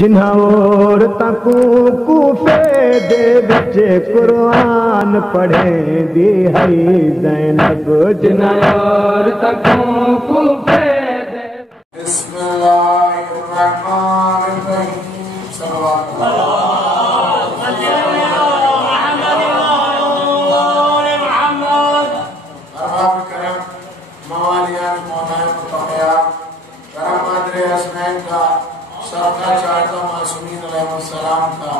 جنہاں عورتاں کو کوفے دے وچ قرآن پڑھیں دی ہے زینب جنہاں عورتاں کو کوفے دے بسم اللہ الرحمن الرحیم صلوات ارباب کرم موالیان مولانا مطمئہ کرم مادر حسنین کا سرکار چاہتا معصومین علیہ السلام کا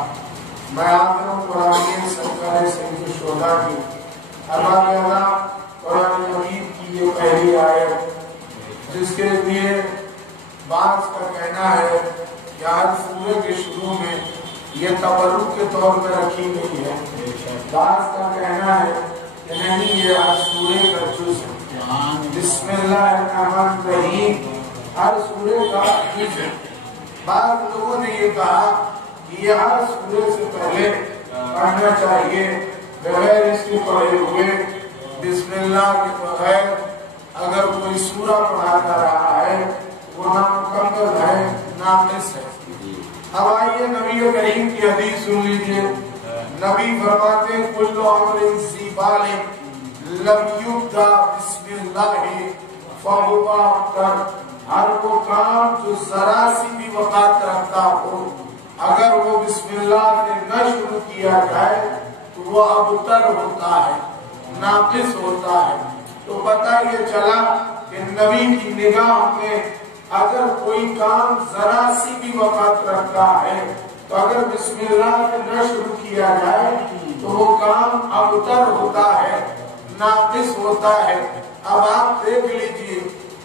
بیاتروں قرآن سرکار سید الشہداء کی ارباب اللہ قرآن مجید کی یہ پہلی آیت جس کے لیے بعض کا کہنا ہے کہ ہر سورے کے شروع میں یہ تبرک کے طور پر رکھی گئی ہے، بعض کا کہنا ہے کہ نہیں یہ ہر سورے کا جز ہے۔ بسم اللہ الرحمن الرحیم ہر سورے کا جز ہے۔ بعض لوگوں نے یہ کہا کہ یہ ہر سورے سے پہلے پڑھنا چاہیے، بغیر اس کے پڑھے ہوئے بسم اللہ کے بغیر اگر کوئی سورہ پڑھاتا رہا ہے وہ نامکمل ہے، ناقص ہے۔ اب آئیے نبی کریم کی حدیث سن لیجئے۔ نبی فرماتے کل امر ذی بال لم یبدأ بسم اللہ فہو ابتر، ہر وہ کام جو ذرا سی بھی وقت رکھتا ہو اگر وہ بسم اللہ سے نہ شروع کیا جائے تو وہ ابتر ہوتا ہے، ناقص ہوتا ہے۔ تو پتہ یہ چلا کہ نبی کی نگاہ میں اگر کوئی کام ذرا سی بھی وقت رکھتا ہے تو اگر بسم اللہ سے نہ شروع کیا جائے تو وہ کام ابتر ہوتا ہے، ناقص ہوتا ہے۔ اب آپ دیکھ لیجئے،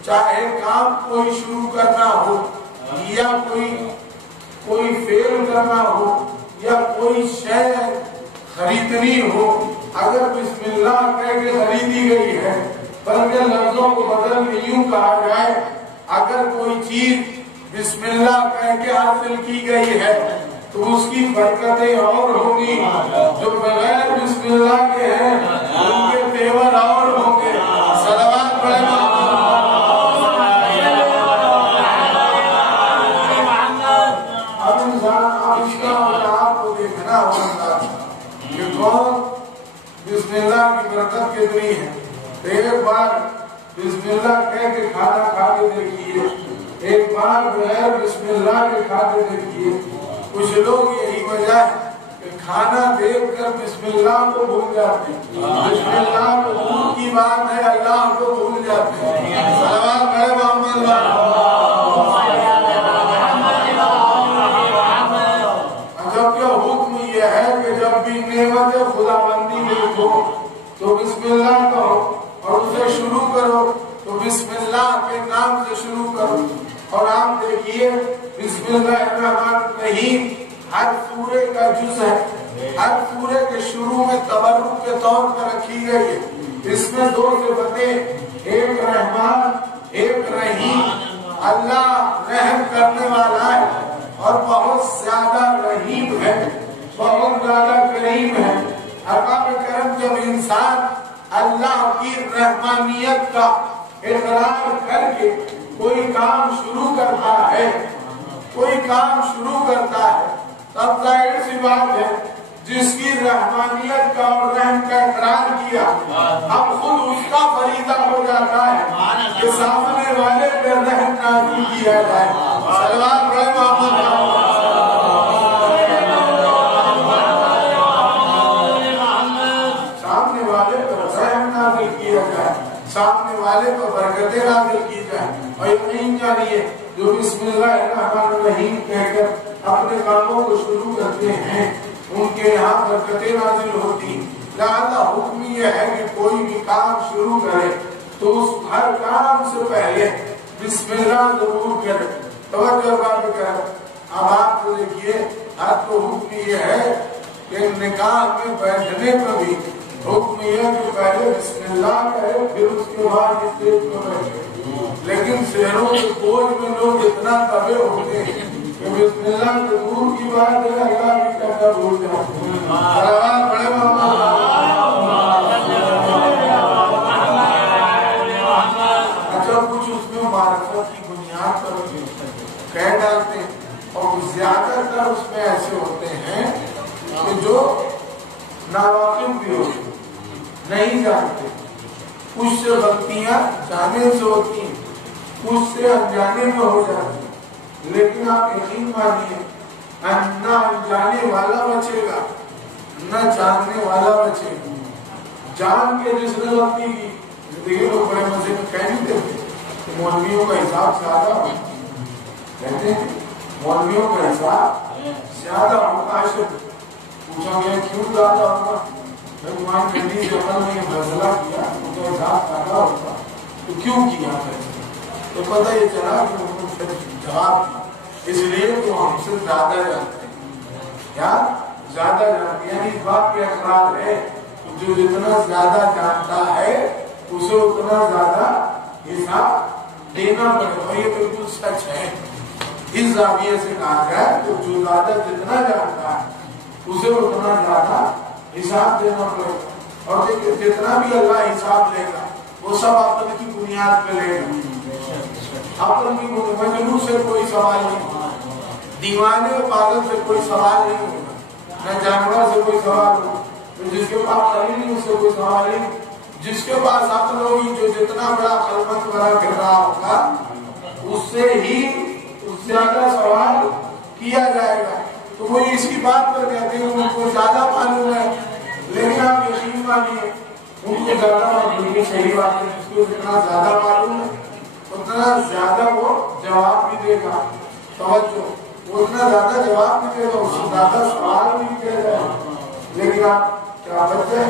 چاہے کام کوئی شروع کرنا ہو یا کوئی فعل کرنا ہو یا کوئی شے خریدنی ہو، اگر بسم اللہ کہہ کے خریدی گئی ہے، بلکہ لفظوں کو بدل کے یوں کہا جائے اگر کوئی چیز بسم اللہ کہہ کے حاصل کی گئی ہے تو اس کی برکتیں اور ہوں گی، جو بغیر بسم اللہ کے ہیں ان کے تیور اور ہوں گے۔ صلوات پڑھیں اب انسان عائشہ اور آپ کو دیکھنا ہوگا کہ کون بسم اللہ کی برکت کتنی ہے۔ ایک بار بسم اللہ کہہ کے کھانا کھا کے دیکھیے، ایک بار بغیر بسم اللہ کے کھا کے دیکھیے۔ کچھ لوگ یہی وجہ ہے کہ کھانا دیکھ کر بسم اللہ کو بھول جاتے ہیں، بسم اللہ کو دور کی بات ہے، اللہ کو بھول جاتے ہیں۔ صلوات پڑھیں محمد جبکہ حکم یہ ہے کہ جب بھی نعمت خداوندی دیکھو تو بسم اللہ کہو اور اسے شروع کرو تو بسم اللہ کے نام سے شروع کرو۔ اور آپ دیکھیے بسم اللہ الرحمن الرحیم ہر سورے کا جز ہے، ہر سورے کے شروع میں تبرک کے طور پر رکھی گئی ہے۔ اس میں دو صفتیں، ایک رحمان ایک رحیم۔ اللہ رحم کرنے والا ہے اور بہت زیادہ رحیم ہے، بہت زیادہ کریم ہے۔ ارباب کرم جب انسان اللہ کی رحمانیت کا اقرار کر کے کوئی کام شروع کرتا ہے تب ظاہر سی بات ہے جس کی رحمانیت کا اور رحم کا اقرار کیا اب خود اس کا فریضہ ہو جاتا ہے کہ سامنے والے پہ رحم نازل کیا جائے۔ صلوات پڑھیں محمد سامنے والے پر برکتیں نازل کی جائیں۔ اور یقین جانیے جو بسم اللہ الرحمن الرحیم کہہ کر اپنے کاموں کو شروع کرتے ہیں ان کے یہاں برکتیں نازل ہوتی۔ لہذا حکم یہ ہے کہ کوئی بھی کام شروع کرے تو اس ہر کام سے پہلے بسم اللہ ضرور کرے، توجہ بات کرے۔ اب آپ کو دیکھیے اب تو حکم یہ ہے کہ نکاح میں بیٹھنے پر بھی حکم یہ کہ پہلے بسم اللہ کہے پھر اس کے بعد اسٹیج پر بیٹھے، لیکن شہروں کے بوجھ میں لوگ اتنا دبے ہوتے ہیں کہ بسم اللہ تو دور کی بات ہے اللہ بھی کہتا بھول جاتے ہیں۔ صلوات پڑھیں محمد۔ اچھا کچھ اس میں معرفت کی بنیاد پر کہہ ڈالتے ہیں اور زیادہ تر اس میں ایسے ہوتے ہیں کہ جو ناواقف بھی ہوتے ہیں، نہیں جانتے، کچھ سے غلطیاں جانے سے ہوتی ہیں، کچھ سے انجانے میں ہو جاتی ہیں، لیکن آپ یقین مانیے نہ انجانے والا بچے گا نہ جاننے والا بچے گا۔ جان کے جس نے غلطی کی، دیکھیے لوگ بڑے مزے میں کہہ نہیں دیتے کہ مولویوں کا حساب زیادہ ہوتا ہے، کہتے ہیں مولویوں کا حساب زیادہ ہوتا ہے۔ پوچھا گیا کیوں زیادہ ہوگا؟ تمہاری جلدی سے عمل نے فیصلہ کیا ان کا حساب زیادہ ہوتا تو کیوں کیا فیصلہ؟ تو پتہ یہ چلا کہ انہوں نے جواب دیا اس لیے تو ہم سے زیادہ جانتے ہیں، کیا زیادہ جانتے ہیں، یعنی اس بات پہ اقرار ہے جو جتنا زیادہ جانتا ہے اسے اتنا زیادہ حساب دینا پڑے، اور یہ بالکل سچ ہے۔ اس زاویے سے کہا گیا تو جو زیادہ جتنا جانتا ہے اسے اتنا زیادہ حساب دینا پڑے، اور جتنا بھی اللہ حساب لے گا وہ سب عقل کی بنیاد پہ لے گا۔ عقل کی مجنون سے کوئی سوال نہیں ہوگا، دیوانے اور پاگل سے کوئی سوال نہیں ہوگا، نہ جانور سے کوئی سوال ہوگا، جس کے پاس عقل نہیں اس سے کوئی سوال نہیں، جس کے پاس عقل ہوگی جو جتنا بڑا عقلمند بنا پھر رہا ہوگا اس سے ہی اس زیادہ سوال کیا جائے گا۔ تو وہ اس کی بات پر کہتے ہیں ان کو زیادہ معلوم ہے، لیکن آپ یقین مانیے ان کو زیادہ معلوم ہے، صحیح بات ہے، جس کو جتنا زیادہ معلوم ہے اتنا زیادہ وہ جواب بھی دے گا۔ توجہ، وہ اتنا زیادہ جواب بھی دے گا، اس سے زیادہ سوال بھی کیا جائے گا، لیکن آپ کیا بچے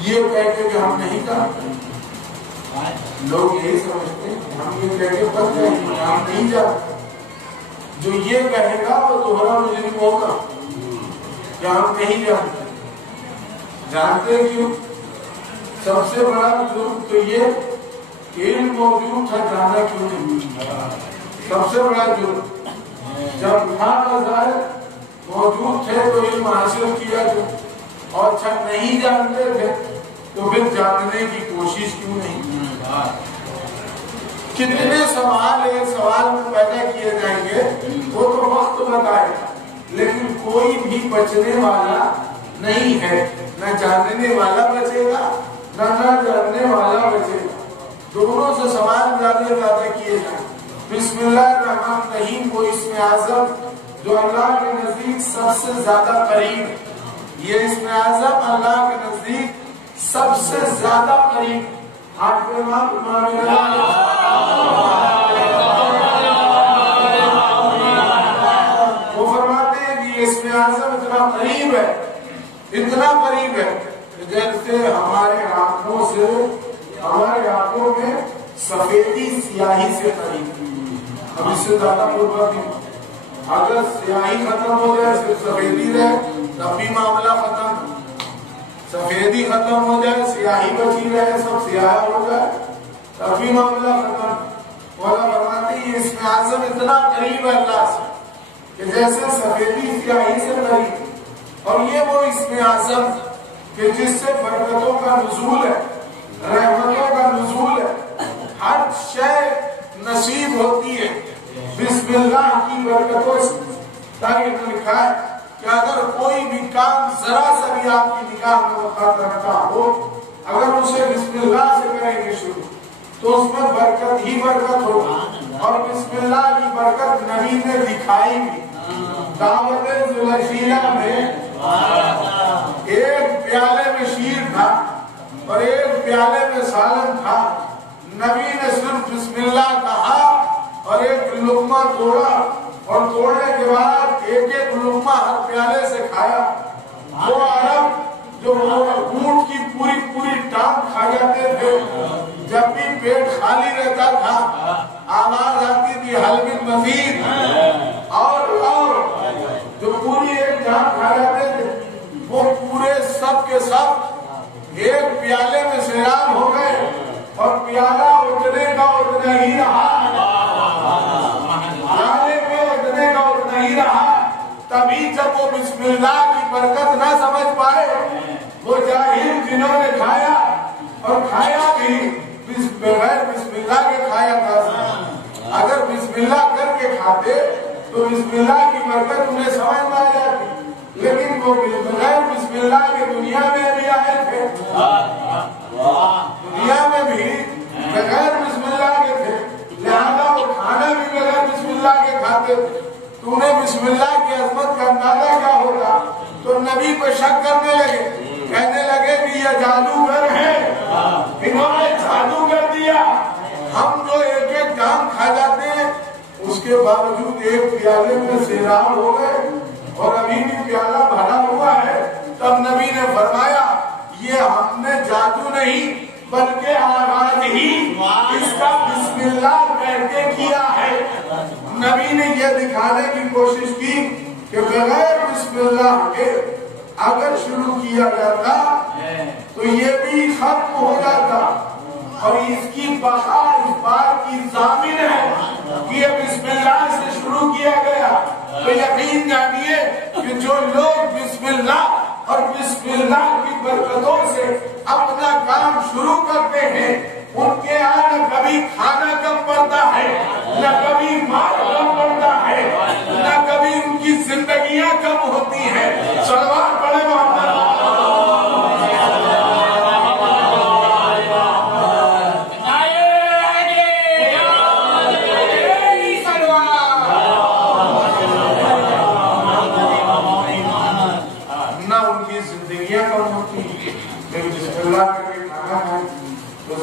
یہ کہہ کے کہ ہم نہیں کرتے، لوگ یہی سمجھتے ہیں ہم یہ کہہ کے بچ جائیں گے، ہم نہیں جانتے۔ جو یہ کہے گا وہ دوہرا مجرم ہوگا کہ ہم نہیں جانتے۔ جانتے کیوں؟ سب سے بڑا جرم تو یہ علم موجود تھا، جانا کیوں نہیں؟ سب سے بڑا جرم جب تھا نظر موجود تھے تو علم حاصل کیا جو، اور جب نہیں جانتے تھے تو پھر جاننے کی کوشش کیوں نہیں؟ کتنے سوال ایک سوال میں پیدا کیے جائیں گے وہ تو وقت بتائے گا، لیکن کوئی بھی بچنے والا نہیں ہے، نہ جاننے والا بچے گا نہ جاننے والا بچے گا، دونوں سے سوال زیادہ زیادہ کیے جائیں۔ بسم اللہ الرحمن الرحیم وہ اسم اعظم جو اللہ کے نزدیک سب سے زیادہ قریب ہے، یہ اسم اعظم اللہ کے نزدیک سب سے زیادہ قریب۔ وہ فرماتے ہیں کہ یہ اسم اعظم اتنا قریب ہے، اتنا قریب ہے کہ جیسے ہمارے آنکھوں میں سفیدی سیاہی سے قریب، اب اس سے زیادہ قربت نہیں۔ اگر سیاہی ختم ہو جائے صرف سفیدی رہے تب بھی معاملہ ختم، سفیدی ختم ہو جائے سیاہی بچی رہے سب سیاہ ہو جائے تب بھی معاملہ ختم۔ مولا فرماتے ہیں اس میں اعظم اتنا قریب ہے اللہ سے کہ جیسے سفیدی سیاہی سے قریب، اور یہ وہ اس میں اعظم کہ جس سے برکتوں کا نزول ہے، رحمتوں کا نزول ہے، ہر شے نصیب ہوتی ہے بسم اللہ کی برکتوں سے۔ تاکہ لکھا ہے کہ اگر کوئی بھی کام ذرا سا بھی آپ کی نگاہ میں وقت رکھتا ہو، اگر اسے بسم اللہ سے کریں گے شروع تو اس میں برکت ہی برکت ہوگی، اور بسم اللہ کی برکت نبی نے دکھائی بھی۔ دعوت ذوالفیلہ میں ایک پیالے میں شیر تھا اور ایک پیالے میں سالن تھا، نبی نے صرف بسم اللہ کہا اور ایک لقمہ توڑا، اور توڑنے کے بعد ایک ایک لقمہ ہر پیالے سے کھایا۔ وہ عرب جو اونٹ کی پوری پوری ٹانگ کھا جاتے تھے، جب بھی پیٹ خالی رہتا تھا آواز آتی تھی حل من مزید، اور جو پوری ایک ٹانگ کھا جاتے تھے وہ پورے سب کے سب ایک پیالے میں سیراب ہو گئے، اور پیالہ اتنے کا اتنا ہی رہا، پیالے میں اتنے کا اتنا ہی رہا۔ تبھی جب وہ بسم اللہ کی برکت نہ سمجھ پائے، وہ جاہل جنہوں نے کھایا اور کھایا بھی بغیر بسم اللہ کے کھایا تھا، اگر بسم اللہ کر کے کھاتے تو بسم اللہ کی برکت انہیں سمجھ میں آ جاتی. لیکن وہ بغیر بسم اللہ کے دنیا میں بھی آئے تھے, دنیا میں بھی بغیر بسم اللہ کے تھے, لہذا وہ کھانا بھی بغیر بسم اللہ کے کھاتے تھے. تو انہیں بسم اللہ کی عظمت کا اندازہ کیا ہوگا؟ تو نبی پہ شک کرنے لگے, کہنے لگے کہ یہ جادوگر ہے, انہوں نے جادو کر دیا. ہم جو ایک ایک جام کھا جاتے ہیں اس کے باوجود ایک پیالے میں سیراب ہو گئے اور ابھی بھی پیالہ بھرا ہوا ہے. تب نبی نے فرمایا یہ ہم نے جادو نہیں بلکہ آغاز ہی اس کا بسم اللہ کہہ کے کیا ہے. نبی نے یہ دکھانے کی کوشش کی کہ بغیر بسم اللہ کے اگر شروع کیا جاتا تو یہ بھی ختم ہو جاتا, اور اس کی بقا اس بات کی ضامن ہے کہ یہ بسم اللہ سے شروع کیا گیا. تو یقین جانیے کہ جو لوگ بسم اللہ اور بسم اللہ کی برکتوں سے اپنا کام شروع کرتے ہیں ان کے یہاں نہ کبھی کھانا کم پڑتا ہے, نہ کبھی مال کم پڑتا ہے, نہ کبھی ان کی زندگیاں کم ہوتی ہیں. صلوات پڑھے محمد.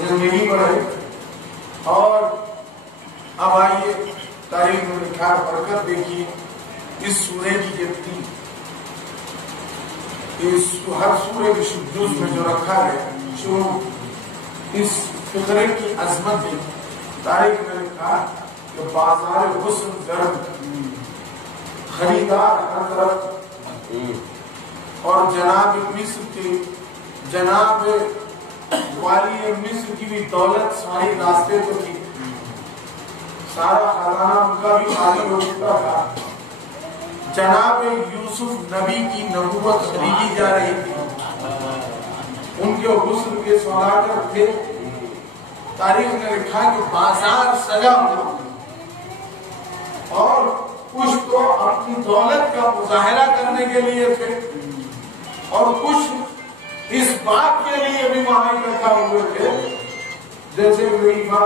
زندگی بڑھے. اور اب آئیے تاریخ میں لکھا برکت دیکھیے اس سورے کی کتنی, اس ہر سورے کے جز میں جو رکھا ہے جو اس فقرے کی عظمت ہے. تاریخ میں لکھا کہ بازار حسن گرم, خریدار ہر طرف, اور جناب مصر کے جناب والی مصر کی بھی دولت ساری راستے تو تھی, سارا خزانہ ان کا بھی خالی ہو چکا تھا. جناب یوسف نبی کی نبوت خریدی جا رہی تھی, ان کے حسن کے سوداگر تھے. تاریخ نے لکھا کہ بازار سجا ہوا, اور کچھ تو اپنی دولت کا مظاہرہ کرنے کے لیے تھے اور کچھ اس بات کے لیے بھی وہاں اکٹھا ہوئے تھے. جیسے غریبہ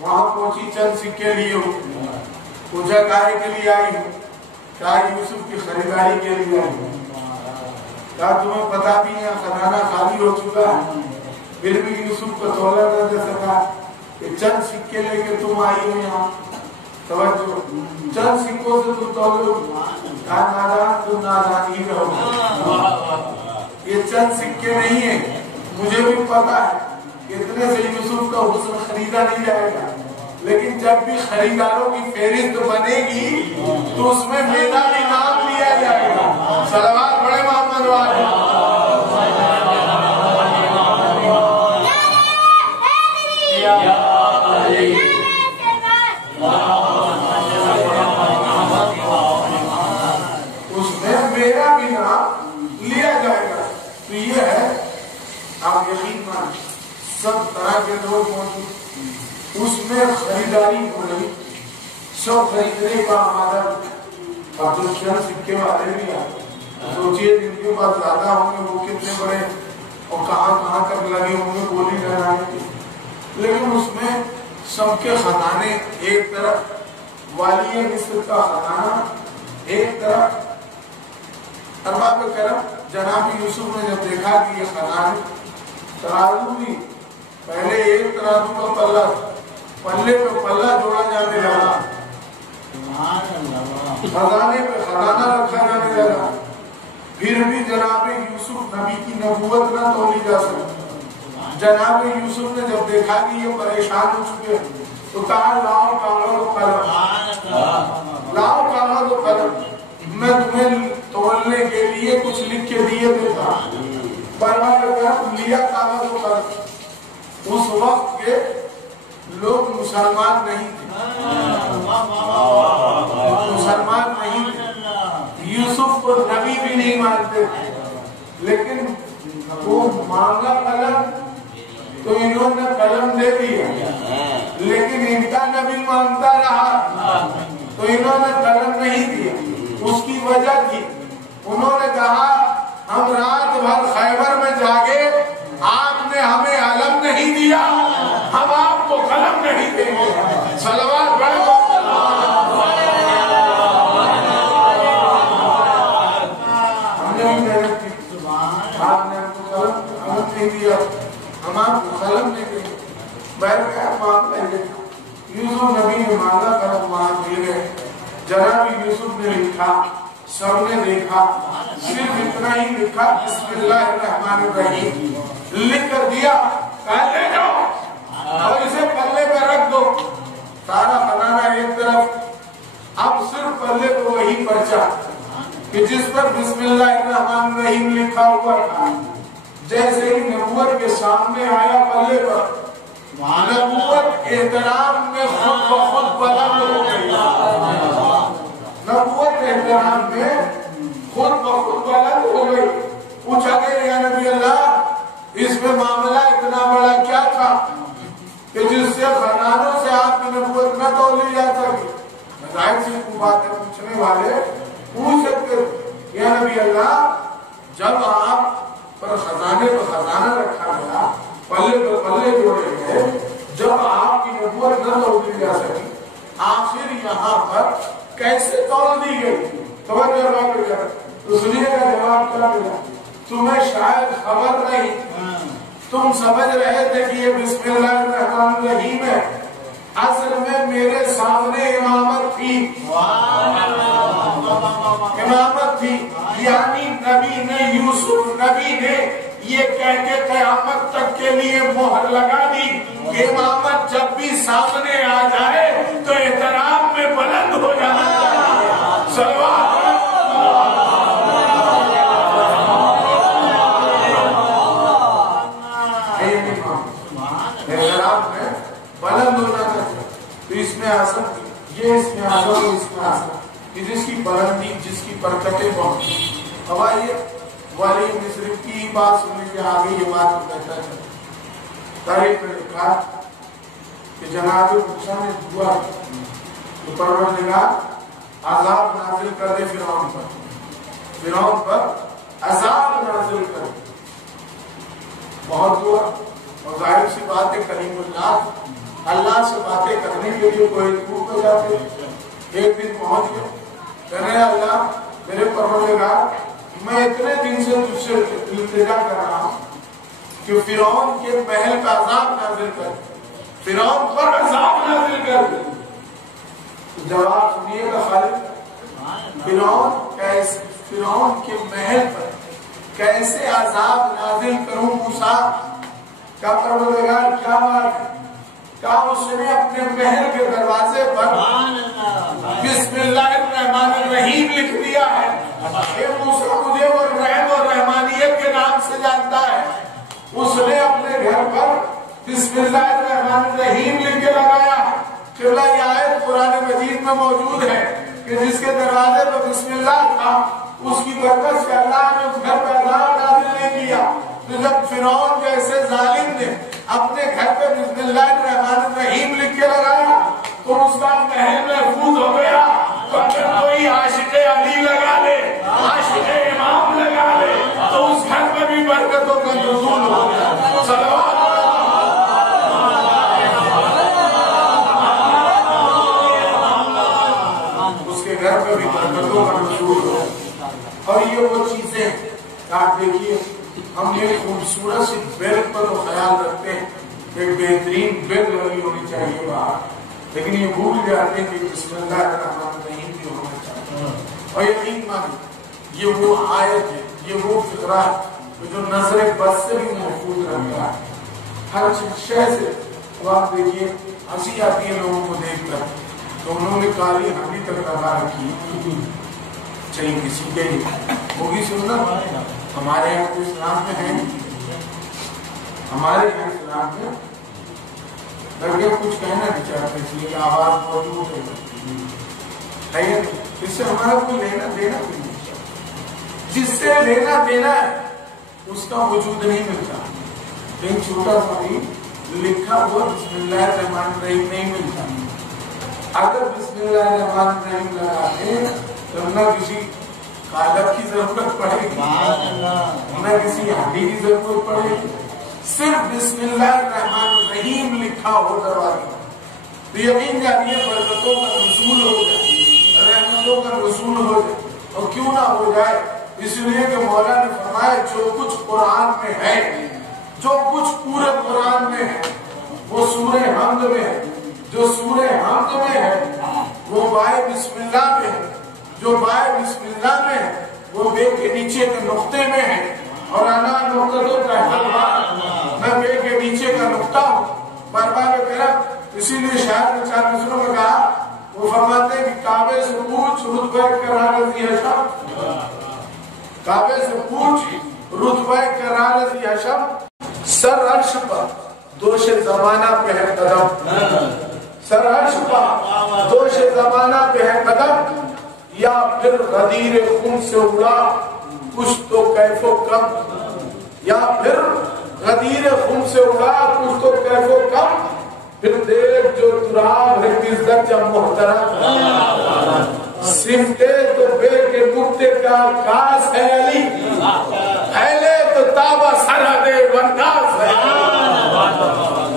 وہاں پہنچی چند سکے لیے ہو, پوجا کاری کے لیے آئی ہوں, کیا یوسف کی خریداری کے لیے آئی ہوں, کیا تمہیں پتا بھی ہے خزانہ خالی ہو چکا ہے, پھر بھی یوسف کو تولا نہ دے سکا کہ چند سکے لے کے تم آئی ہو یہاں. توجہ, چند سکوں سے تم تولو, کیا نادان تم نادان ہی رہو. یہ چند سکے نہیں ہیں, مجھے بھی پتا ہے اتنے سے یوسف کا حسن خریدا نہیں جائے گا, لیکن جب بھی خریداروں کی فہرست بنے گی تو اس میں میرا بھی نام لیا جائے گا. صلوات پڑھے محمد والے. اس میں میرا بھی نام لیا جائے گا. تو یہ ہے, آپ یقین مان سب طرح کے لوگ موجود, اس میں خریداری ہو رہی, سب خریدنے کا آمادہ. اور جو چند سکے والے بھی ہیں, سوچئے جن کے پاس زیادہ ہوں گے وہ کتنے بڑے اور کہاں تک لگے ہوں گے گولی لگانے کے. لیکن اس میں سب کے خزانے, ایک طرف والی مصر کا خزانہ, ایک طرف ارباب کرم جناب یوسف نے جب دیکھا کہ یہ خزانے ترازو بھی, پہلے ایک ترازو کا پلہ, پلے پہ پلہ جوڑا جانے لگا, خزانے پہ خزانہ رکھا جانے لگا, پھر بھی جناب یوسف نبی کی نبوت نہ تولی جا سکتی. جناب یوسف نے جب دیکھا کہ یہ پریشان ہو چکے تو کہا لاؤ کاغذ و قلم, لاؤ کاغذ و قلم, میں تمہیں تولنے کے لیے کچھ لکھ کے دیے دیتا. لیا کاغذ و قلم. اس وقت کے لوگ مسلمان نہیں تھے, مسلمان نہیں تھے, یوسف کو نبی بھی نہیں مانتے تھے, لیکن وہ مانگا قلم تو انہوں نے قلم دے دیا, لیکن ان کا نبی مانگتا رہا. تو انہوں نے قلم نہیں دیا. اس کی وجہ تھی انہوں نے کہا ہم رات بھر خیبر میں جاگے, آپ نے ہمیں علم نہیں دیا, ہم آپ کو قلم نہیں دیں گے. صلوات پڑھو. ہم نے بھی محنت کی, آپ نے ہم کو قلم نہیں دیا, ہم آپ کو قلم نہیں دیں گے. بہر کیا معاملہ ہے, یوسف نبی نے مانگا قلم وہاں مل گئے. جناب یوسف نے لکھا, سب نے دیکھا, صرف اتنا ہی لکھا بسم اللہ الرحمن الرحیم لکھ کر دیا. لے جاؤ اور اسے پلے پہ رکھ دو. سارا بنانا ایک طرف, اب صرف پلے پہ وہی پرچا کہ جس پر بسم اللہ الرحمن الرحیم لکھا ہوا تھا. جیسے ہی نبوت کے سامنے آیا پلے پر, نبوت احترام میں خود بخود بلند ہو گئی. نبوت احترام میں خود بخود بلند ہو گئی. پوچھا گیا یا نبی اللہ, اس میں معاملہ اتنا بڑا کیا تھا کہ جس سے خزانوں سے آپ کی نبوت نہ تولی جا سکی؟ ظاہر سی باتیں پوچھنے والے پوچھ سکتے یا نبی اللہ, جب آپ پر خزانے پر خزانہ رکھا گیا, پلے پر پلے جوڑے گئے, جب آپ کی نبوت نہ تولی جا سکی, آخر یہاں پر کیسے تول دی گئی؟ تو سنیے کا جواب کیا ملا. تمہیں شاید خبر نہیں, تم سمجھ رہے تھے کہ یہ بسم اللہ الرحمن الرحیم ہے, اصل میں میرے سامنے امامت تھی. امامت تھی یعنی نبی نے, یوسف نبی نے یہ کہہ کے قیامت تک کے لیے مہر لگا دی کہ امامت جب بھی سامنے آ جائے تو احترام میں بلند ہو جانا چاہیے. صلوات احترام میں بلند ہونا چاہیے. تو اس میں اثر یہ, اس میں اثر اس میں اثر کہ جس کی بلندی, جس کی برکتیں بہت. ہماری والی مصر کی بات سننے کے آگے یہ بات کہتا ہے. تاریخ میں لکھا کہ جناب موسیٰ نے دعا تو پروردگار عذاب نازل کر دے فرعون پر, فرعون پر عذاب نازل کر دے. بہت دعا, اور ظاہر سی بات ہے کریم اللہ, اللہ سے باتیں کرنے کے لیے کوئی دور پہ جاتے. ایک دن پہنچ گئے, کہنے اللہ میرے پروردگار, میں اتنے دن سے تجھ سے التجا کر رہا ہوں کہ فرعون کے محل کا عذاب نازل کر, فرعون پر عذاب نازل کر دے. جواب سنیے گا خالد, فرعون کے محل پر کیسے عذاب نازل کروں موسیٰ کا پروردگار, کیا بات ہے. کہا اس نے اپنے محل کے دروازے پر بسم اللہ الرحمن الرحیم لکھ دیا ہے. موسیٰ مجھے وہ رحم اور رحمانیت کے نام سے جانتا ہے. اس نے اپنے گھر پر بسم اللہ الرحمن الرحیم لکھ کے لگایا. قبلہ یہ آیت قرآن مجید میں موجود ہے کہ جس کے دروازے پر بسم اللہ تھا, اس کی برکت سے اللہ نے اس گھر پہ عذاب نازل نہیں کیا. تو جب فرعون جیسے ظالم نے اپنے گھر پہ بسم اللہ الرحمن الرحیم لکھ کے لگایا تو اس کا محل محفوظ ہو گیا. تو اگر کوئی عاشق علی لگا لے, عاشق امام لگا لے, تو اس گھر میں بھی برکتوں کا نزول ہو گیا. صلوات اس کے گھر میں بھی برکتوں کا نزول ہو. اور یہ وہ چیزیں آپ دیکھیے, ہم یہ خوبصورت سی بیل پر تو خیال رکھتے ہیں کہ بہترین بیل لگی ہونی چاہیے باہر, لیکن یہ بھول جاتے ہیں کہ بسم اللہ الرحمن الرحیم بھی ہونا چاہیے. اور یقین مانیے یہ وہ آیت ہے, یہ وہ فقرہ ہے جو نظر بد سے بھی محفوظ رکھتا ہے ہر شے سے. اب آپ دیکھیے ہنسی آتی ہے لوگوں کو دیکھ کر, تو انہوں نے کالی ہنڈی تک لگا رکھی. چلیے کسی کے ہوگی سننا, ہمارے یہاں تو اسلام میں ہے, ہمارے یہاں اسلام میں لڑکے کچھ کہنا نہیں چاہتے اس لیے آواز موجود ہے. اس سے ہمارا کوئی لینا دینا بھی نہیں, جس سے لینا دینا ہے اس کا وجود نہیں ملتا. لیکن چھوٹا سا بھی لکھا ہوا بسم اللہ الرحمن الرحیم نہیں ملتا. اگر بسم اللہ الرحمن الرحیم لگاتے تو نہ کسی قالب کی ضرورت پڑے گی نہ کسی ہڈی کی ضرورت پڑے گی، صرف بسم اللہ الرحمن الرحیم لکھا ہو دروازے تو یقین جانیے برکتوں کا نزول ہو جائے، رحمتوں کا نزول ہو جائے۔ اور کیوں نہ ہو جائے؟ اس لیے کہ مولا نے فرمایا جو کچھ قرآن میں ہے، جو کچھ پورے قرآن میں ہے وہ سورہ حمد میں ہے، جو سورہ حمد میں ہے وہ بائے بسم اللہ میں ہے، جو بائے بسم اللہ میں ہے وہ بے کے نیچے کے نقطے میں ہے، اور انا نقطوں کا حلوہ، میں بے کے نیچے کا نقطہ ہوں۔ بار کرم اسی لیے شاعر نے 4 مصروں میں کہا، وہ فرماتے ہیں کہ کعبے سے پوچھ رتبہ کرارت یشم، کعبے سے پوچھ رتبہ کرارت یشم، سر عرش پر دوش زمانہ پہ ہے قدم، سر عرش پر دوش زمانہ پہ ہے قدم، یا پھر غدیر خون سے اڑا کچھ تو کیف و کم، یا پھر غدیر خون سے اڑا کچھ تو کیف و کم، پھر دیکھ جو تراب ہے کس درجہ محترم، سمٹے تو بے کے نقطے کا کاس ہے علی، پھیلے تو تابہ سرحد ونداس ہے۔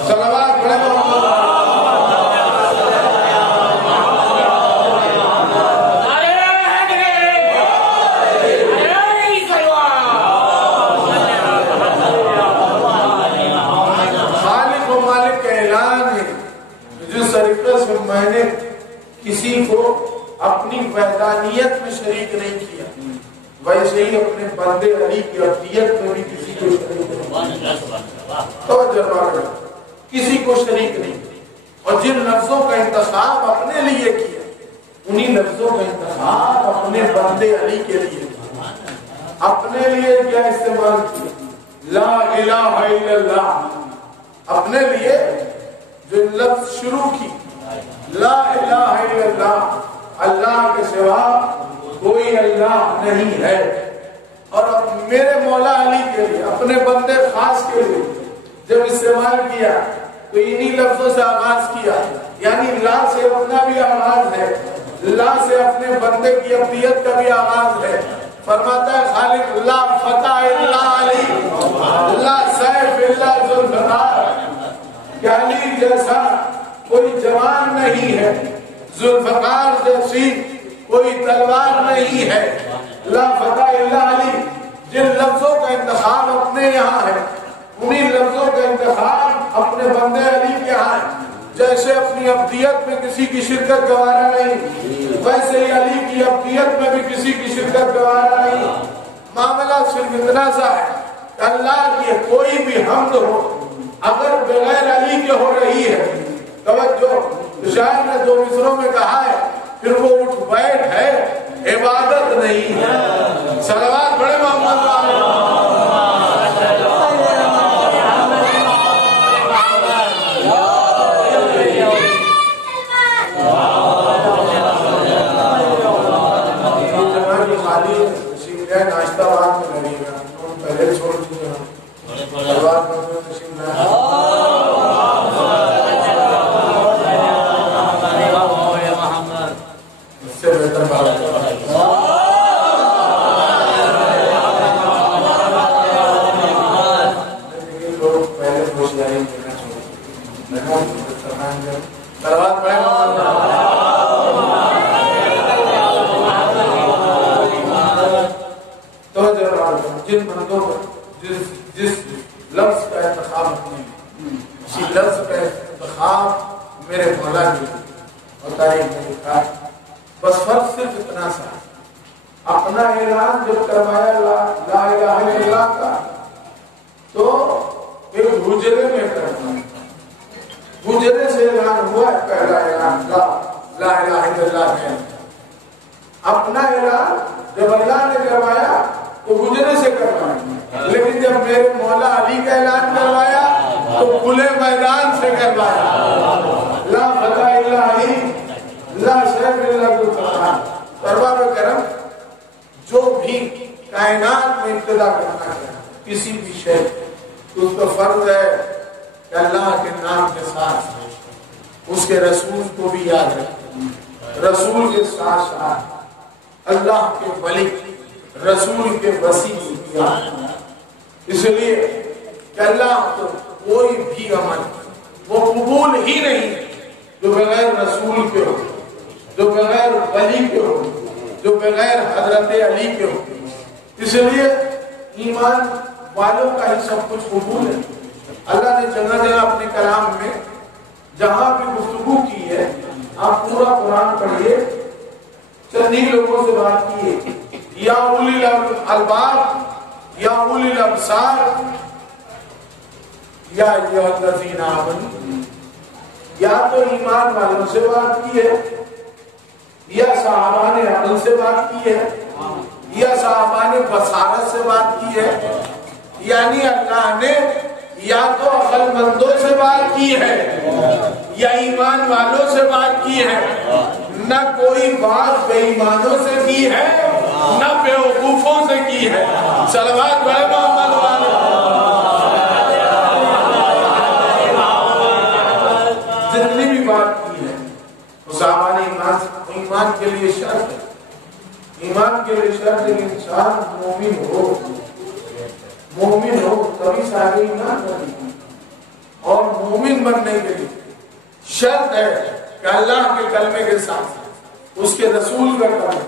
صلوات پڑھیں میں نے کسی کو اپنی وحدانیت میں شریک نہیں کیا، ویسے ہی اپنے بندے علی کی ابدیت میں بھی کسی کو شریک نہیں، کسی کو شریک نہیں۔ اور جن لفظوں کا انتخاب اپنے لیے کیا، انہی لفظوں کا انتخاب اپنے بندے علی کے لیے کیا۔ اپنے لیے کیا استعمال کیا؟ لا الہ الا اللہ۔ اپنے لیے جو لفظ شروع کی لا الہ الا اللہ، اللہ کے سوا کوئی اللہ نہیں ہے، اور اب میرے مولا علی کے لیے اپنے بندے خاص کے لیے جب استعمال کیا تو انہی لفظوں سے آغاز کیا، یعنی لا سے اپنا بھی آغاز ہے، لا سے اپنے بندے کی ابدیت کا بھی آغاز ہے۔ فرماتا ہے خالق لا فتح الا علی، لا سیف الا ذوالفقار، کہ علی جیسا کوئی جوان نہیں ہے، ذوالفقار جیسی کوئی تلوار نہیں ہے۔ لا فتح الا علی، جن لفظوں کا انتخاب اپنے یہاں ہے انہی لفظوں کا انتخاب اپنے بندے علی کے یہاں ہے۔ جیسے اپنی ابدیت میں کسی کی شرکت گوارا نہیں، ویسے ہی علی کی ابدیت میں بھی کسی کی شرکت گوارا نہیں۔ معاملہ صرف اتنا سا ہے کہ اللہ کی کوئی بھی حمد ہو اگر بغیر علی کے ہو رہی ہے، توجہ شاعر نے 2 مصروں میں کہا ہے، پھر وہ اٹھ بیٹھ ہے عبادت نہیں ہے۔ صلوات پڑھیں محمد ناشتہ بعد میں لگے گا، پہلے چھوڑ چکے ہیں۔ اس سے بہتر بات لوگ پہلے ہوشیاری دینا جن بندوں پر جس لفظ کا انتخاب اپنے اسی لفظ کا انتخاب میرے مولا نے اور تاریخ میں لکھا ہے۔ بس فرق صرف اتنا سا، اپنا اعلان جب کروایا لا الہ الا اللہ کا تو ایک حجرے میں کرنا، حجرے سے اعلان ہوا ہے پہلا اعلان لا الہ الا اللہ ہے۔ اپنا اعلان جب اللہ نے کروایا تو حجرے سے کروایا، لیکن جب میرے مولا علی کا اعلان کروایا تو کھلے میدان سے کروایا۔ لا فتح الا علی، لا سیف الا ذوالفقار۔ ارباب کرم، جو بھی کائنات میں ابتدا کرنا ہے کسی بھی شے، اس کا فرض ہے کہ اللہ کے نام کے ساتھ اس کے رسول کو بھی یاد رکھے، رسول کے ساتھ ساتھ اللہ کے ولی رسول کے وسیع کیا، اس لیے کہ اللہ کو کوئی بھی عمل وہ قبول ہی نہیں جو بغیر رسول کے ہو، جو بغیر ولی کے ہو، جو بغیر حضرت علی کے ہو۔ اس لیے ایمان والوں کا ہی سب کچھ قبول ہے۔ اللہ نے جگہ جگہ اپنے کلام میں جہاں بھی گفتگو کی ہے، آپ پورا قرآن پڑھیے، چند ہی لوگوں سے بات کی ہے، یا اولی الالباب، یا اولی الابصار، یا ایھا الذین آمنوا، یا تو ایمان والوں سے بات کی ہے، یا صحابہ نے عقل سے بات کی ہے، یا صحابہ نے بصارت سے بات کی ہے، یعنی اللہ نے یا تو عقل مندوں سے بات کی ہے یا ایمان والوں سے بات کی ہے، نہ کوئی بات بے ایمانوں سے کی ہے نہ بیوقوفوں سے کی ہے۔ صلوات بڑے محمد والے، جتنی بھی بات کی ہے صحابہ نے ایمان کے لیے شرط ہے، ایمان کے لیے شرط ہے کہ انسان مومن ہو تبھی صاحب ایمان بنے، اور مومن بننے کے لیے شرط ہے کہ اللہ کے کلمے کے ساتھ اس کے رسول کا کلمہ،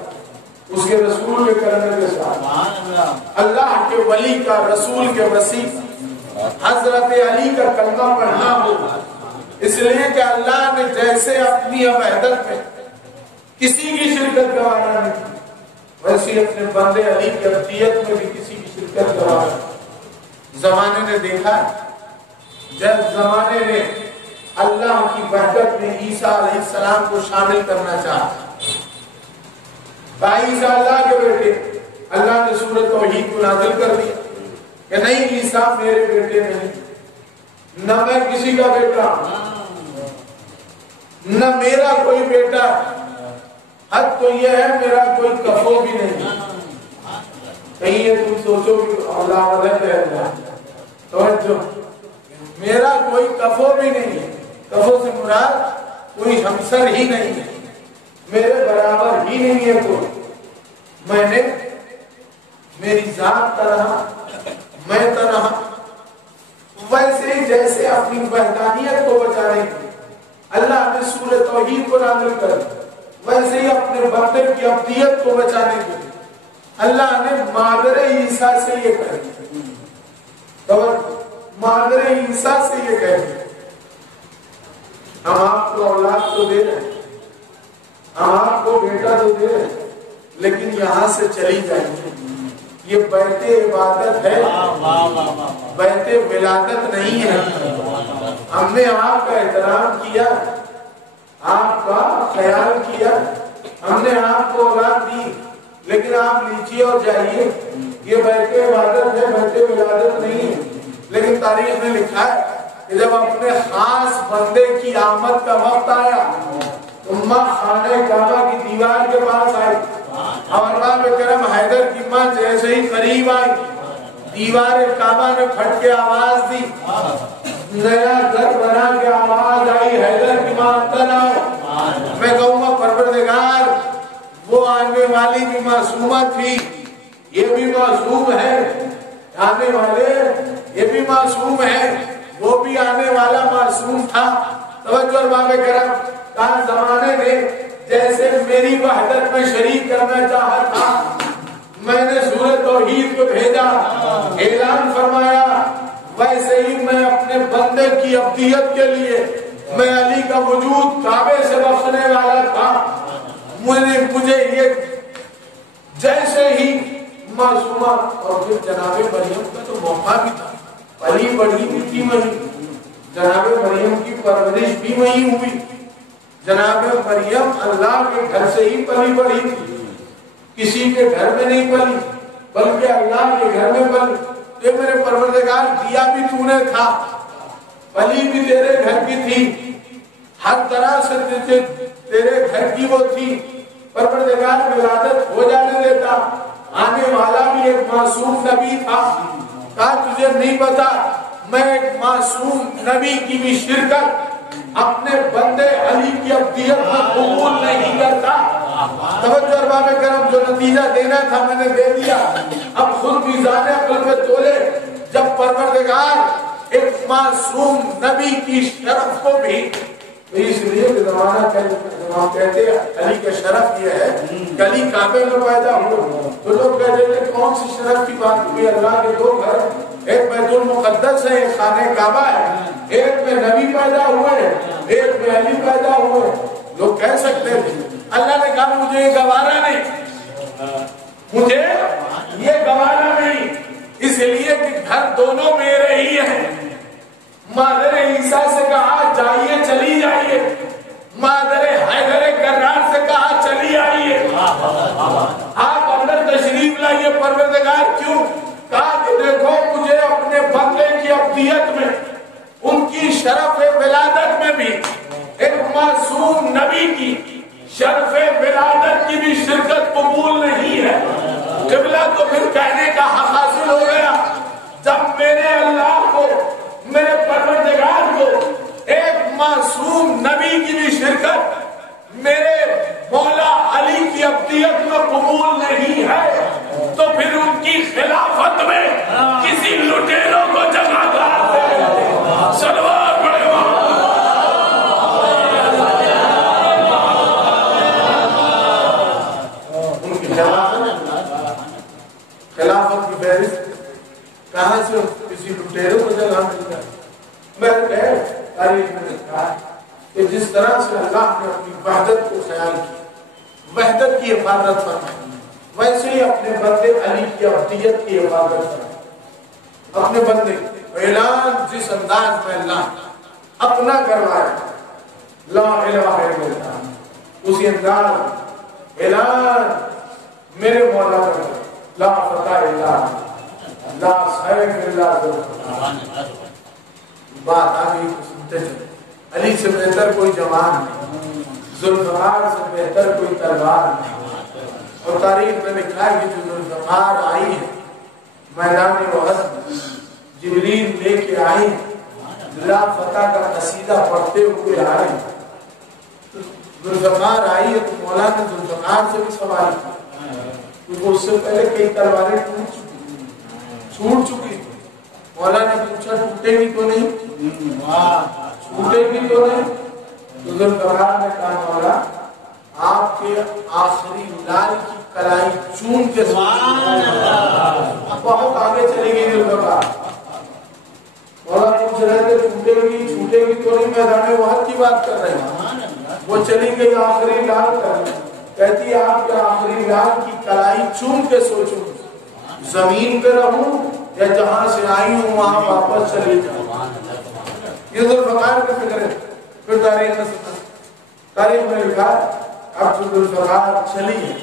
اس کے رسول کے کلمے کے ساتھ اللہ کے ولی کا، رسول کے وسیع حضرت علی کا کلمہ پڑھنا ہو۔ اس لیے کہ اللہ نے جیسے اپنی عبادت میں کسی کی شرکت گوارا نہیں کی، ویسے اپنے بندے علی کی ابدیت میں بھی کسی کی شرکت گوارا۔ زمانے نے دیکھا، جب زمانے نے اللہ کی وحدت میں عیسیٰ علیہ السلام کو شامل کرنا چاہا، عیسیٰ اللہ کے بیٹے، اللہ نے سورۃ توحید کو نازل کر دیا کہ نہیں، عیسیٰ میرے بیٹے نہیں، نہ میں کسی کا بیٹا، نہ میرا کوئی بیٹا، حد تو یہ ہے میرا کوئی کفو بھی نہیں۔ کہیں یہ تم سوچو کہ اللہ ولد ہے، توجہ، میرا کوئی کفو بھی نہیں ہے، کفو سے مراد کوئی ہمسر ہی نہیں ہے، میرے برابر ہی نہیں ہے کوئی۔ میں نے میری ذات طرح، میں طرح، ویسے ہی جیسے اپنی وحدانیت کو بچانے کی اللہ نے سورۃ توحید کو نازل کر، ویسے ہی اپنے بندے کی ابدیت کو بچانے کے لیے اللہ نے مادر عیسیٰ سے یہ کہا، تو مادر عیسیٰ سے یہ کہہ دیا، ہم آپ کو اولاد تو دے رہے، ہم آپ کو بیٹا تو دے رہے، لیکن یہاں سے چلی جائیں گے، یہ بیت عبادت ہے، بیت ولادت نہیں ہے۔ ہم نے آپ کا احترام کیا، آپ کا خیال کیا، ہم نے آپ کو اولاد دی، لیکن آپ لیجیے اور جائیے، یہ بیت عبادت ہے، بیت ولادت نہیں ہے۔ لیکن تاریخ نے لکھا ہے کہ جب اپنے خاص بندے کی آمد کا وقت آیا، اماں خانہ کعبہ کی دیوار کے پاس آئی، اور ارباب کرم حیدر کی ماں جیسے ہی قریب آئی، دیوار کعبہ نے پھٹ کے آواز دی، نیا گھر بنا کے آواز آئی، حیدر کی ماں اندر آؤ۔ میں کہوں گا پروردگار، وہ آنے والی بھی معصومہ تھی، یہ بھی معصوم ہے، آنے والے یہ بھی معصوم ہے، وہ بھی آنے والا معصوم تھا۔ توجہ ارباب کرم، کہاں زمانے نے جیسے میری وحدت میں شریک کرنا چاہا تھا، میں نے سورۃ توحید کو بھیجا، اعلان فرمایا، ویسے ہی میں اپنے بندے کی ابدیت کے لیے، میں علی کا وجود کعبے سے بخشنے والا تھا، مجھے یہ جیسے ہی معصومہ، اور پھر جناب مریم کا تو موقع بھی تھا، پلی بڑھی بھی تھی وہیں، جناب مریم کی پرورش بھی وہیں ہوئی، جناب مریم اللہ کے گھر سے ہی پلی بڑھی تھی، کسی کے گھر میں نہیں پلی بلکہ اللہ کے گھر میں پلی۔ یہ میرے پروردگار دیا بھی تو نے تھا، پلی بھی تیرے گھر کی تھی، ہر طرح سے تیرے گھر کی وہ تھی، پروردگار ولادت ہو جانے دیتا، آنے والا بھی ایک معصوم نبی تھا۔ کہا تجھے نہیں پتا، میں ایک معصوم نبی کی بھی شرکت اپنے بندے علی کی ابدیت میں قبول نہیں کرتا. توجہ ارباب کرم، جو نتیجہ دینا تھا میں نے دے دیا. اب خود میزان عقل پہ تولے. جب پروردگار ایک معصوم نبی کی شرف کو بھی، اس لیے کہ زمانہ کہتے ہیں علی کا شرف یہ ہے کہ علی کعبے میں پیدا ہوئے، تو لوگ کہتے ہیں کون سی شرف کی بات ہوئی؟ اللہ کے دو گھر، ایک بیت المقدس ہے، ایک خانہ کعبہ ہے، ایک میں نبی پیدا ہوئے، ایک میں علی پیدا ہوئے. لوگ کہہ سکتے تھے. اللہ نے کہا مجھے یہ گوارا نہیں، مجھے یہ گوارا نہیں، اس لیے کہ گھر دونوں میرے ہی ہیں. مادر عیسیٰ سے کہا جائیے چلی جائیے، مادر حیدر کرار سے کہا چلی آئیے، آپ اندر تشریف لائیے. پروردگار کیوں؟ کہا کہ دیکھو مجھے اپنے بندے کی ابدیت میں، ان کی شرف ولادت میں بھی، ایک معصوم نبی کی شرف ولادت کی بھی شرکت قبول نہیں ہے. قبلہ تو پھر کہنے کا حق حاصل ہو گیا جب میرے اللہ کو، میرے پروردگار کو ایک معصوم نبی کی بھی شرکت میرے مولا علی کی ابدیت میں قبول نہیں ہے، تو پھر ان کی خلافت میں کسی لٹیروں کو جگہ دار دے. صلوات پڑھے ان کی خلافت کی فہرست کہاں سے کسی لٹیروں کو جگہ مل جائے. میں تاریخ میں لکھا کہ جس طرح سے اللہ نے اپنی وحدت کو خیال کی، وحدت کی حفاظت فرمائی، ویسے ہی اپنے بندے علی کی ابدیت کی حفاظت فرمائی. اپنے بندے اعلان جس انداز میں اللہ اپنا کروایا، لا الہ الا اللہ، اسی انداز اعلان میرے مولا کا، لا فتح الا لا سیف الا ذوالفقار. بات آگئی تو سنتے چلے. علی سے بہتر کوئی جوان نہیں، ذوالفقار سے بہتر کوئی تلوار نہیں. اور تاریخ میں لکھا ہے کہ جو ذوالفقار آئی ہے میدان احد، جبریل لے کے آئی، لا فتح کا قصیدہ پڑھتے ہوئے آئے. ذوالفقار آئی ہے تو مولا نے ذوالفقار سے بھی سوال کیا، کیونکہ اس سے پہلے کئی تلواریں چھوٹ چکی. مولا نے پوچھا ٹوٹے گی تو نہیں، ٹوٹے گی تو نہیں؟ تو ذوالفقار نے کہا مولا آپ کے آخری لال کی کلائی چون کے بہت آگے چلے گی. ذوالفقار مولا پوچھ رہے تھے ٹوٹے گی چھوٹے گی تو نہیں، میدان وحد کی بات کر رہے ہیں. وہ چلی گئی آخری لال کر، کہتی ہے آپ کے آخری لال کی کلائی چون کے سوچوں، زمین پہ رہوں یا جہاں سے آئی ہوں وہاں واپس چلی جاؤں. یہ ذوالفقار کی فکر ہے. پھر تاریخ میں لکھا اب جو ذوالفقار چلی ہے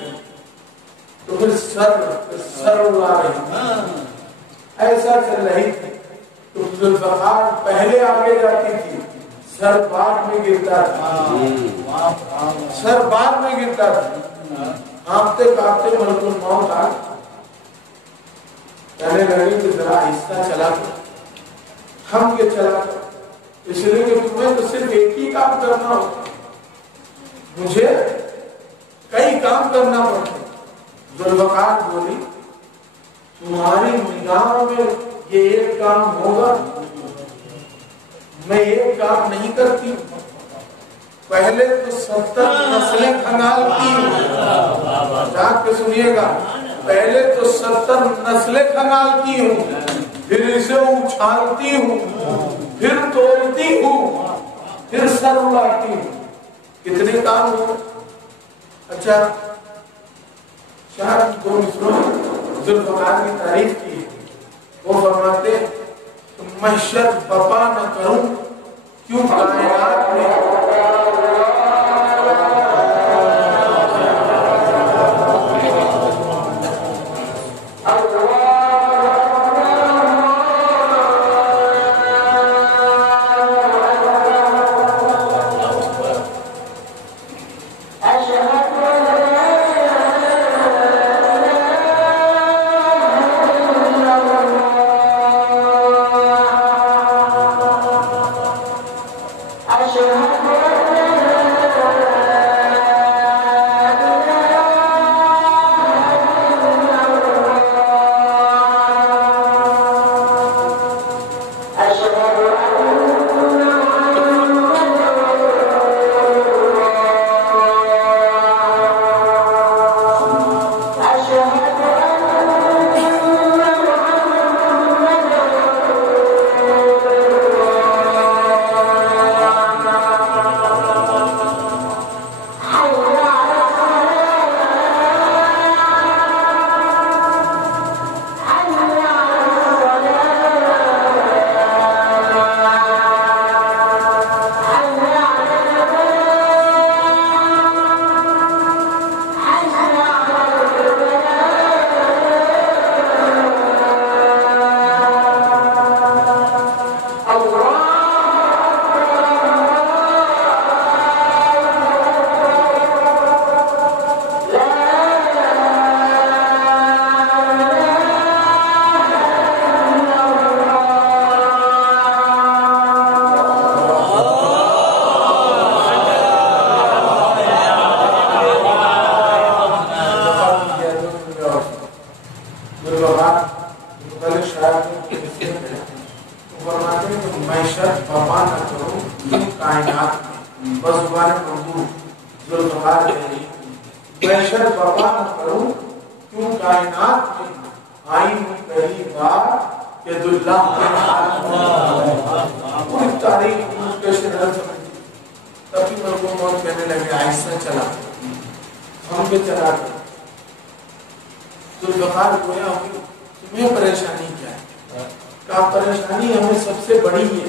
تو پھر سر اڑا رہی، ایسا چل رہی تھی. تو ذوالفقار پہلے آگے جاتی تھی، سر بعد میں گرتا تھا، سر بعد میں گرتا تھا. کانپتے کانپتے ملک الموت آ کہنے لگی کہ ذرا آہستہ چلا کر، تھم کے چلا کر، اس لیے کہ تمہیں تو صرف ایک ہی کام کرنا ہوتا، مجھے کئی کام کرنا پڑتا. ذوالفقار بولی تمہاری نگاہوں میں یہ ایک کام ہوگا، میں ایک کام نہیں کرتی. پہلے تو 70 نسلیں کھنگالتی ہوں، جاگ کے سنیے گا، پہلے تو 70 نسلیں کھنگالتی ہوں، پھر اسے اچھالتی ہوں، پھر توڑتی ہوں، پھر سر اڑاتی ہوں. کتنے کام ہو. اچھا شاید دو مصروں ذوالفقار کی تعریف کی، وہ فرماتے محشر بپا نہ کروں کیوں کائنات میں I should کائنات میں آئی ہوں پہلی بار کہ دلہ پوری تاریخ کے شرح سمجھتی تبھی مرحوم کہنے لگے آہستہ چلا ہم بھی چلا گئے ذوالفقار گویا تمہیں پریشانی کیا ہے؟ کہا پریشانی ہمیں سب سے بڑی ہے،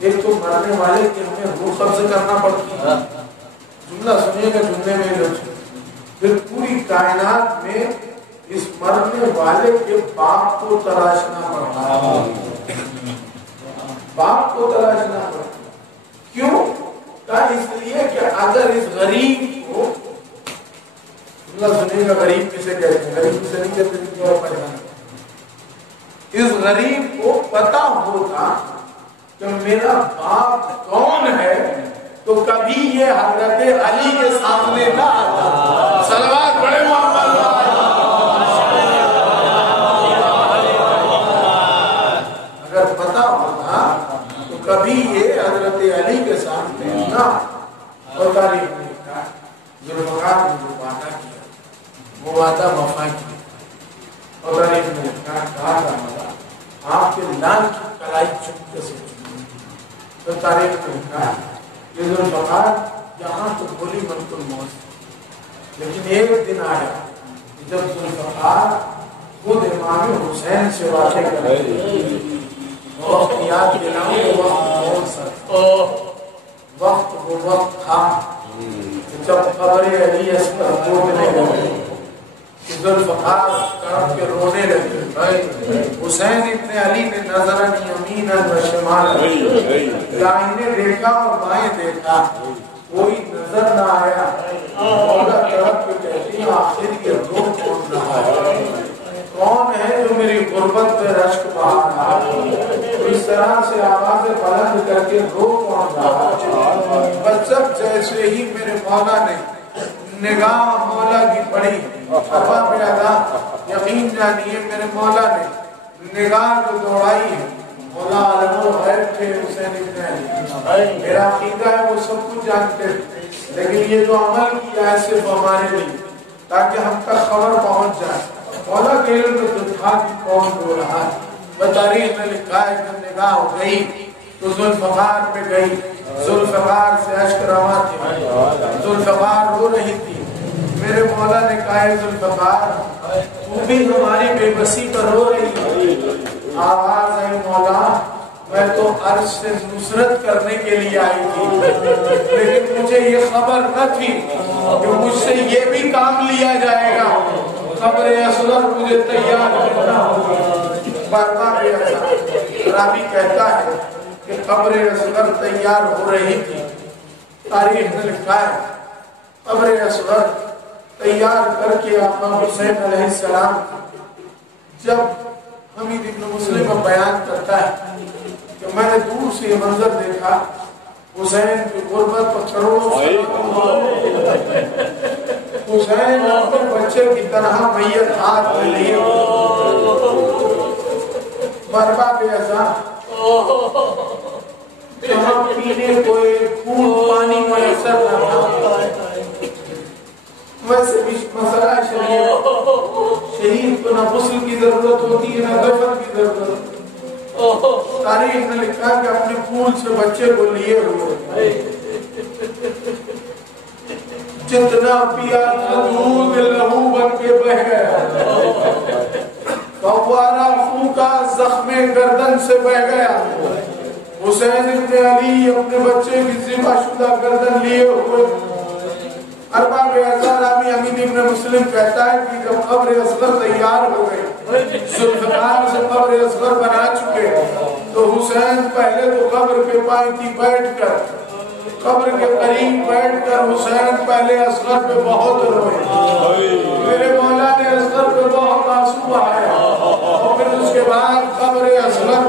ایک تو مرنے والے کہ ہمیں روح قبض کرنا پڑتی ہے، جملہ سنیے گا جملے میں لفظ، پھر پوری کائنات میں اس مرنے والے کے باپ کو تلاشنا پڑتا ہے، باپ کو تلاشنا پڑتا ہے، کیوں؟ کہا اس لیے کہ اگر اس غریب کو، جملہ سنیے گا غریب کسے کہتے ہیں، غریب کسے نہیں کہتے ہیں جو پریشان، اس غریب کو پتا ہوتا کہ میرا باپ کون ہے تو کبھی یہ حضرت علی کے سامنے نہ آتا، صلوات پڑھے محمد اگر پتا ہوتا تو کبھی یہ حضرت علی کے سامنے نہ آتا۔ اور تاریخ نے کہا ذوالفقار نے جو وعدہ کیا وہ وعدہ وفا کیا، اور تاریخ نے کہا آپ کے لال کی کلائی چپکے سے چپکی، تو تاریخ نے کہا کہ ذوالفقار یہاں تو بولی ملک الموت، لیکن ایک دن آیا جب ذوالفقار خود امام حسین سے واقع کر رہے وقت یاد دلاؤں وقت کون سا وقت وہ وقت تھا جب قبر علی اصغر کھودنے لگے، ذوالفقار کرم کے رونے لگے، حسین ابن علی نے نظرن یمینا و شمالا، دائیں دیکھا اور بائیں دیکھا، کوئی نظر نہ آیا، مولا کرم کے کہتی آخر یہ رو کون رہا ہے، کون ہے جو میری غربت پہ رشک بہا رہا ہے، تو اس طرح سے آواز بلند کر کے رو کون رہا ہے، بس جب جیسے ہی میرے مولا نے نگاہ مولا کی پڑی، ابا پہ ادا یقین جانیے میرے مولا نے نگاہ جو دوڑائی ہے، مولا عالم و غیب تھے حسین ابن علی، میرا عقیدہ ہے وہ سب کچھ جانتے تھے، لیکن یہ جو عمل کیا ہے صرف ہمارے لیے تاکہ ہم تک خبر پہنچ جائے، مولا کے علم تو تھا کہ کون رو رہا ہے، تاریخ میں لکھا ہے جب نگاہ ہو گئی تو ذوالفقار پہ گئی، ذوالفقار سے اشک رواں تھے، ذوالفقار رو رہی تھی، میرے مولا نے کہا ذوالفقار تو بھی ہماری بے بسی پر رو رہی ہے، آواز آئی مولا میں تو عرش سے نصرت کرنے کے لیے آئی تھی، لیکن مجھے یہ خبر نہ تھی کہ مجھ سے یہ بھی کام لیا جائے گا، قبر اصغر مجھے تیار کرنا ہوگا، برباد راوی کہتا ہے کہ قبر اصغر تیار ہو رہی تھی، تاریخ میں لکھا ہے قبر اصغر تیار کر کے آقا حسین علیہ السلام جب حمید ابن مسلم بیان کرتا ہے کہ میں نے دور سے یہ منظر دیکھا، حسین کی غربت پر کروڑوں حسین اپنے بچے کی طرح میت ہاتھ میں لیے مربع بے ازاں جہاں پینے کو ایک بوند پانی میسر نہ تھا، ویسے بھی مسئلہ شہید کو نہ غسل کی ضرورت ہوتی ہے نہ دفن کی ضرورت، تاریخ نے لکھا کہ اپنے پھول سے بچے کو لیے ہوئے جتنا پیا تھا دودھ لہو بن کے بہ گیا، فوارہ خون کا زخم گردن سے بہ گیا، حسین ابن علی اپنے بچے کی ذبح شدہ گردن لیے ہوئے، ارباب اعزار آبی حمید ابن مسلم کہتا ہے کہ جب قبر اصغر تیار ہو گئے، ذوالفقار سے قبر اصغر بنا چکے، تو حسین پہلے تو قبر کے پائیں بیٹھ کر قبر کے قریب بیٹھ کر حسین پہلے اصغر پہ بہت روئے، میرے مولا نے اصغر پہ بہت آنسو بہائے، اور پھر اس کے بعد قبر اصغر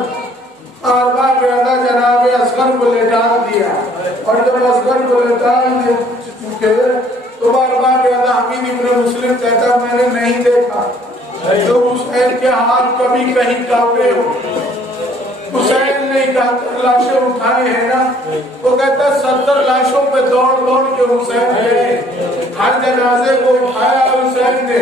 ارباب اعزار جناب اصغر کو لے ڈال دیا، اور جب اصغر کو لے ڈال چکے تو ارباب اعزار حمید ابن مسلم کہتا میں نے نہیں دیکھا جو حسین کے ہاتھ کبھی کہیں کانپے ہو، حسین نے 71 لاشیں اٹھائے ہیں نا، وہ کہتا 70 لاشوں پہ دوڑ دوڑ کے حسین گئے، ہر جنازے کو اٹھایا حسین نے،